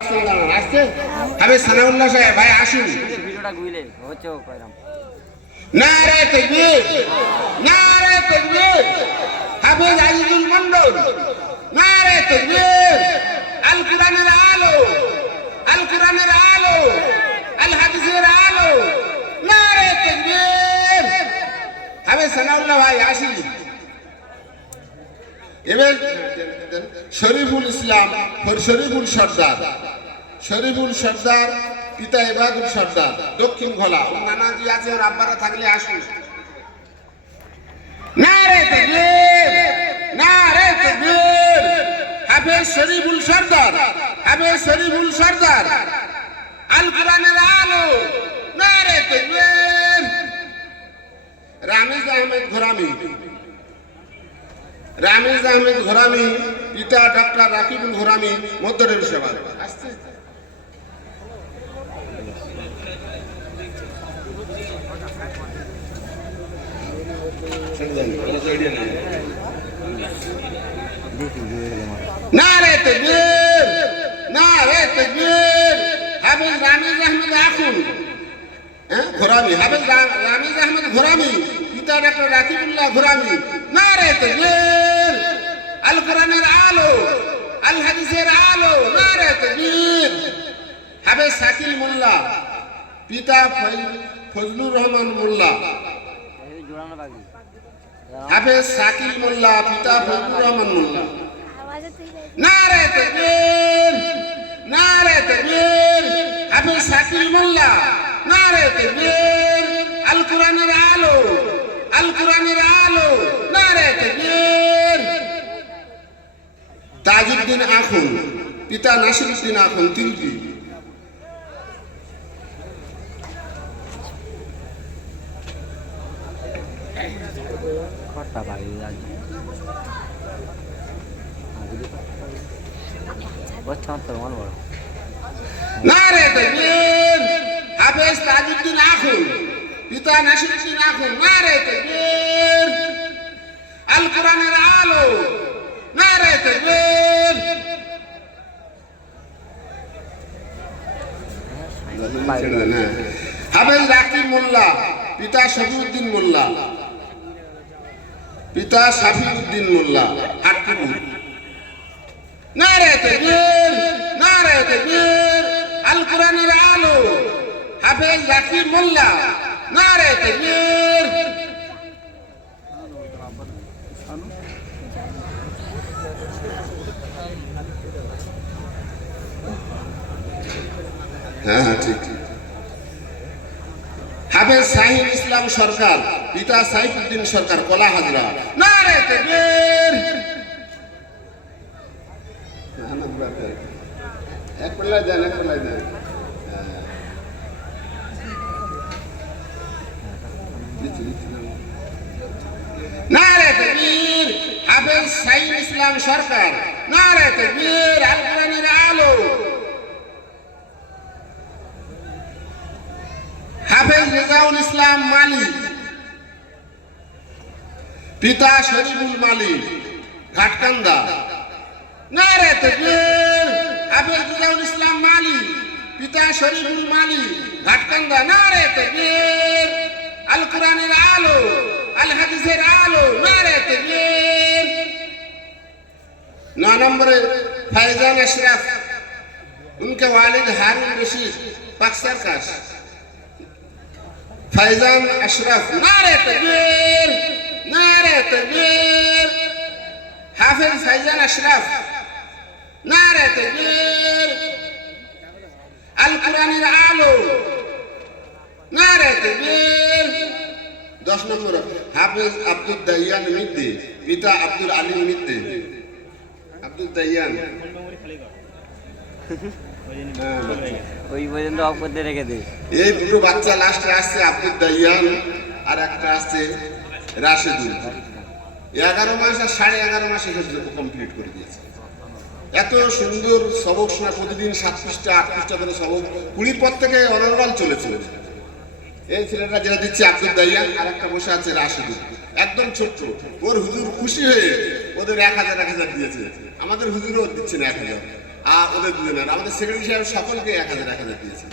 আমি সানাউল্লাহ সাহেব ভাই আসুন। ভিডিওটা গুইলে হচ্ছে কইরাম নারে তাকবীর, নারে তাকবীর। হাফেজ আজিজুল মন্ডল, নারে তাকবীর। আল কোরআনের আলো, আল কোরআনের আলো, আল হাদিসের আলো, নারে তাকবীর। হাফেজ সানাউল্লাহ ভাই আসুন। এবার শরীফুল ইসলাম, শরীফুল সর্দার, শরীফুল সর্দার পিতা ইবাদুল সর্দার, দক্ষিণ ঘোলা। নানাজি আছে, ওর আব্বারা থাকলে আসুন। নারে তাকবীর, নারে তাকবীর। হাফেজ শরীফুল সর্দার, হাফেজ শরীফুল সর্দার, আল কোরআনের আলো, নারে তাকবীর। রামিজ আহমেদ ঘোরামি, রামিজ আহমেদ ঘোরামি পিতা ডক্টর রাকিবুল ঘোরামি, মধ্যরেল সেবা আসছে। নারে তাকবীর, নারে তাকবীর। হাফেজ রামিজ আহমেদ আখুন ঘোরামি, হাফেজ রামিজ আহমেদ ঘোরামি পিতা ডক্টর রাকিবুল্লাহ ঘোরামি, নারে তাকবীর। আল কোরআনের আলো, আল হাদিসের আলো, নারে তাকবীর। হাফেজ শাকিল মোল্লা পিতা ফজলুর রহমান মোল্লা, হাফেজ শাকিল মোল্লা পিতা ফজলুর রহমান মোল্লা, নারে তাকবীর, নারে তাকবীর। হাফেজ শাকিল মোল্লা, নারে তাকবীর। আল কোরআনের আলো, আল কোরআনের আলো, নারে তাকবীর। তাজউদ্দিন আখুন পিতা নাসিরউদ্দিন আখুন, তিলকি, খট্টা ভাই বচ্চা তো মন বড়। নারে তাকবীর। হাফেজ তাজউদ্দিন আখুন পিতা নাসিরউদ্দিন আখুন, নারে তাকবীর। আল কোরআনের আলো, নারে তাকবীর। হাফেজ রাকিব মোল্লা পিতা শফিউদ্দিন মোল্লা, পিতা শাফিউদ্দিন মোল্লা, হাটপুর, নারে তাকবীর, নারে তাকবীর। আল কোরআনের আলো, হাফেজ রাকিব মোল্লা, নারে তাকবীর। হ্যাঁ হ্যাঁ ঠিক ঠিক। হাফেজ শাহিন ইসলাম সরকার পিতা সাইফুদ্দিন সরকার, কলা হাজরা, নারে তাকবীর। এক পাল্লা দেন, এক পাল্লা দেন। নারে তাকবীর। হাফেজ শাহিন ইসলাম সরকার, নারে তাকবীর। আল কোরআনের আলো। হাফেজ রেজাউল ইসলাম মালিক পিতা শরীফুল মালিক, ঘাটকান্দা, নারে তাকবীর। হাফেজ রেজাউল ইসলাম মালিক পিতা শরীফুল মালিক, ঘাটকান্দা, নারে তাকবীর। আল কোরআনের আলো, আল হাদিসের আলো, নারে তাকবীর। 9 নম্বরে ফাইজান अशरफ, उनके वालिद हारून रशीद, बक्सर का फैजान अशरफ, नारे तकबीर, नारे तकबीर। हाफिज फैजान अशरफ, नारे तकबीर। अल कुरानेर आलो, नारे तकबीर। 10 নম্বর হাফিজ আব্দুল দাইয়ান মিদ্দি পিতা আব্দুল আলী মিদ্দি, আব্দুল দাইয়ান ওই পর্যন্ত অফ করতে রেখে দে। এই দুটো বাচ্চা লাস্টে আসছে, আব্দুল দাইয়ান আর একটা আসছে রাশেদুল। 11 মাস আর 11.5 মাসে কমপ্লিট করে দিয়েছে। এত সুন্দর সবক শোনা, প্রতিদিন 7 পৃষ্ঠা 8 পৃষ্ঠা করে সবক, 20 পর থেকে অনর্গল চলেছে। এই ছেলেটা যেটা দিচ্ছে আব্দুল দাইয়ান, আর একটা বসে আছে রাশেদুল, একদম ছোট্ট। ওর হুজুর খুশি হয়ে ওদের 1000 1000 দিয়েছে, আমাদের হুজুরও দিচ্ছে না 1000। আর ওদের দুজনের আমাদের সেক্রেটারি সাহেব সকলকে 1000 দিয়েছে।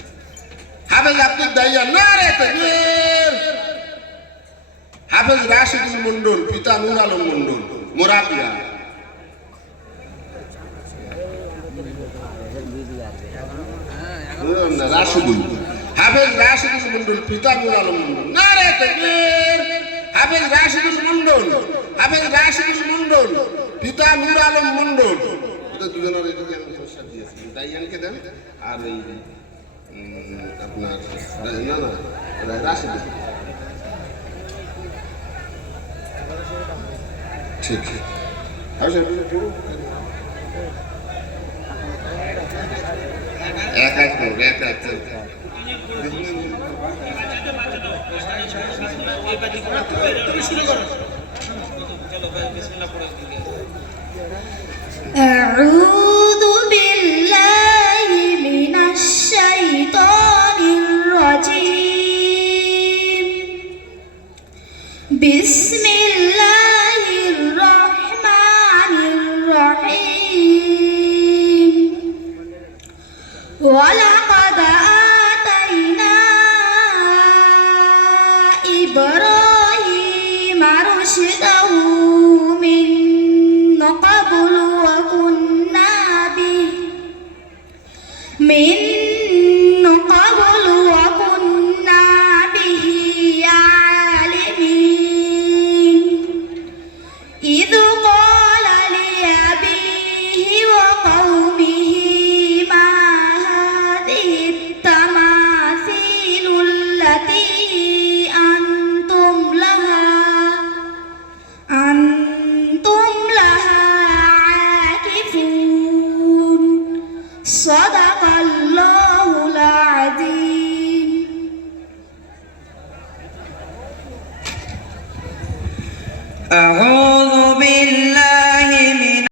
হাফেজ আব্দুল দাইয়ান নারে তাকবীর। হাফেজ রাশিদুল মন্ডল পিতা নূর আলম মন্ডল মোরাবিয়া। রাশিদুল হাফেজ রাশিদুল মন্ডল পিতা নূর আলম মন্ডল নারে তাকবীর। হাফেজ রাশিদুল মন্ডল হাফেজ রাশিদুল মন্ডল পিতা নূর আলম মন্ডল। ওদের দুজনের এদিকে আমি প্রস্তাব দিয়েছি, দাইয়ানকে দেন আর এই আপনার না না রাশিদুল। ঠিক এক এক করবে এক এক أعوذ بالله من الشيطان الرجيم بسم الله الرحمن الرحيم ولقد آتينا إبراهيم رشده من قبل وكنا به عالمين إذ قال لأبيه وقومه ما هذه التماثيل التي أنتم لها عاكفون صدق الله العظيم. أعوذ